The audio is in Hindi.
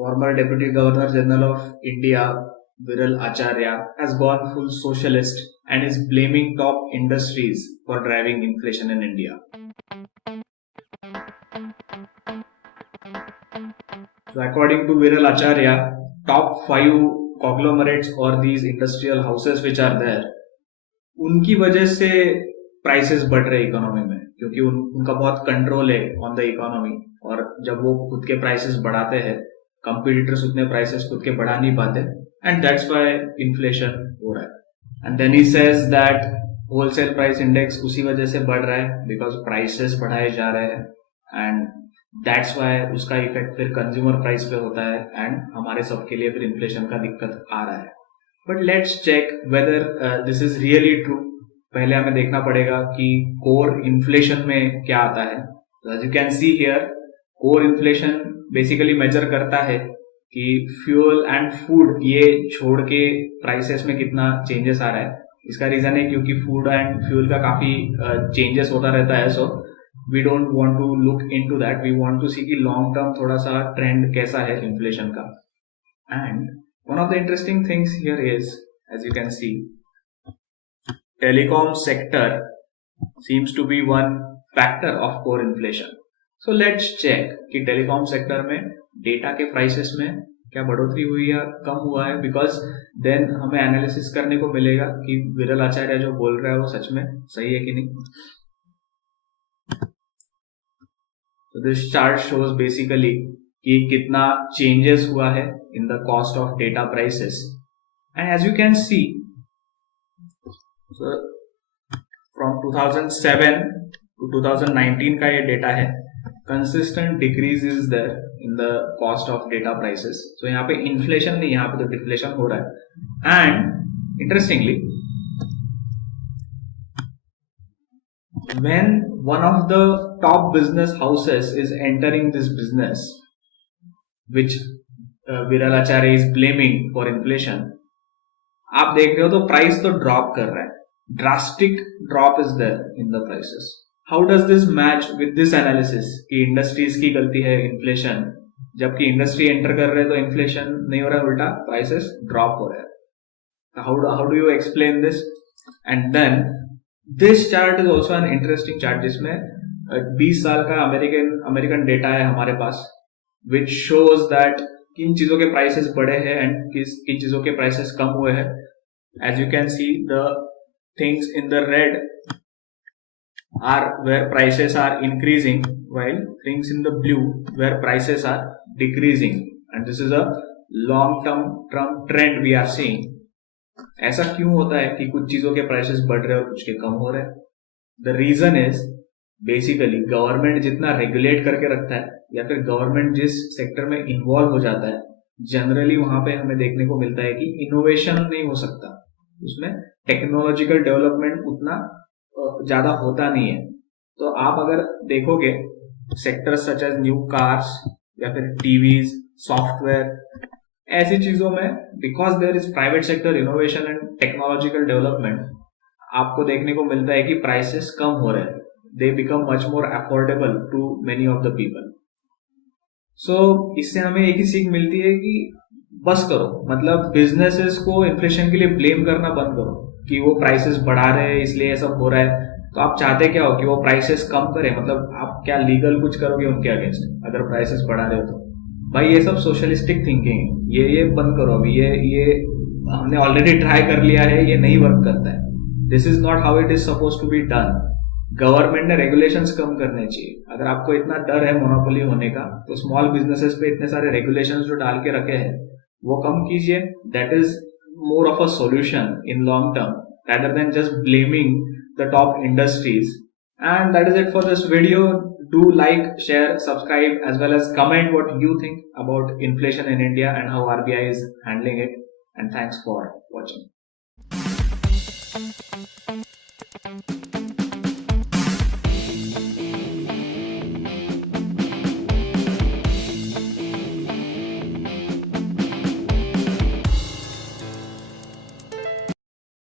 Former Deputy Governor General of India, Viral Acharya, has gone full socialist and is blaming top industries for driving inflation in India. So according to Viral Acharya, top 5 conglomerates or these industrial houses which are there, उनकी वजह से प्राइसेस बढ़ रहे इकोनॉमी में, क्योंकि उनका बहुत कंट्रोल है ऑन द इकोनॉमी, और जब वो खुद के प्राइसेस बढ़ाते हैं, कंपटीटर्स उतने प्राइसेस खुद के बढ़ा नहीं पाते, एंड दैट्स व्हाई इन्फ्लेशन हो रहा है. And then he says that wholesale price index उसी वजह से बढ़ रहा है बिकॉज प्राइसेस बढ़ाए जा रहे हैं, एंड दैट्स व्हाई उसका इफेक्ट फिर कंज्यूमर प्राइस पे होता है, एंड हमारे सबके लिए फिर इन्फ्लेशन का दिक्कत आ रहा है. But let's check whether this is really true. पहले हमें देखना पड़ेगा कि कोर इन्फ्लेशन में क्या आता है. As you can see here, core inflation basically measure करता है कि फ्यूल एंड फूड ये छोड़ के प्राइसेस में कितना चेंजेस आ रहा है. इसका रीजन है क्योंकि फूड एंड फ्यूल का काफी चेंजेस होता रहता है, so we don't want to look into that. We want to see कि लॉन्ग टर्म थोड़ा सा ट्रेंड कैसा है इन्फ्लेशन का. And one of the interesting things here is, as you can see, telecom sector seems to be one factor of core inflation. So let's check कि telecom sector में data के prices में क्या बढ़ोतरी हुई या कम हुआ है, because then हमें analysis करने को मिलेगा कि विरल आचार्य जो बोल रहा है वो सच में सही है कि नहीं. So this chart shows basically कि कितना चेंजेस हुआ है in the cost of data prices. And as you can see, from 2007 to 2019 का ये डेटा है, consistent decrease is there in the cost of data prices. So यहाँ पे इन्फ्लेशन नहीं, यहाँ पे तो डिफ्लेशन हो रहा है. And interestingly, when one of the top business houses is entering this business, which Viral Acharya is blaming for inflation, आप देख रहे हो तो प्राइस तो ड्रॉप कर रहा है. Drastic drop is there in the prices. How does this match with this analysis कि इंडस्ट्रीज की गलती है इन्फ्लेशन, जबकि इंडस्ट्री एंटर कर रहे हैं तो इन्फ्लेशन नहीं हो रहा है, उल्टा प्राइसेस ड्रॉप हो रहे हैं. How do you explain this? And then this chart is also an interesting chart, जिसमें 20 साल का अमेरिकन डेटा है हमारे पास, which shows that किन चीजों के प्राइसेस बढ़े हैं एंड किन चीजों के प्राइसेस कम हुए हैं. As you can see, the things in the red are where prices are increasing, while things in the blue where prices are decreasing, and this is a long term trend we are seeing. ऐसा क्यों होता है कि कुछ चीजों के प्राइसेस बढ़ रहे हैं और कुछ के कम हो रहे हैं? The reason is basically government जितना रेगुलेट करके रखता है, या फिर गवर्नमेंट जिस सेक्टर में इन्वॉल्व हो जाता है, जनरली वहां पे हमें देखने को मिलता है कि इनोवेशन नहीं हो सकता, उसमें टेक्नोलॉजिकल डेवलपमेंट उतना ज्यादा होता नहीं है. तो आप अगर देखोगे sectors such as new cars या फिर टीवीज, सॉफ्टवेयर, ऐसी चीजों में because there is private sector innovation and technological development, आपको देखने को मिलता है कि प्राइसेस कम हो रहे हैं. They become much more affordable to many of the people. So इससे हमें एक ही सीख मिलती है कि बस करो, मतलब बिजनेसेस को इन्फ्लेशन के लिए ब्लेम करना बंद करो कि वो प्राइसेस बढ़ा रहे हैं इसलिए ये सब हो रहा है. तो आप चाहते क्या हो कि वो प्राइसेस कम करें? मतलब आप क्या लीगल कुछ करोगे उनके अगेंस्ट अगर प्राइसेस बढ़ा रहे हो तो? भाई ये सब सोशलिस्टिक थिंकिंग है, ये बंद करो अभी. ये हमने ऑलरेडी ट्राई कर लिया है, ये नहीं वर्क करता है. This is not how it is suppose to be done. Government ने रेगुलेशंस कम करने चाहिए. अगर आपको इतना डर है मोनोपोली होने का, तो स्मॉल बिजनेसेस पे इतने सारे रेगुलेशंस जो डाल के रखे हैं वो कम कीजिए. That is more of a solution in long term rather than just blaming the top industries. And that is it for this video. Do like, share, subscribe, as well as comment what you think about inflation in India and how RBI is handling it. And thanks for watching.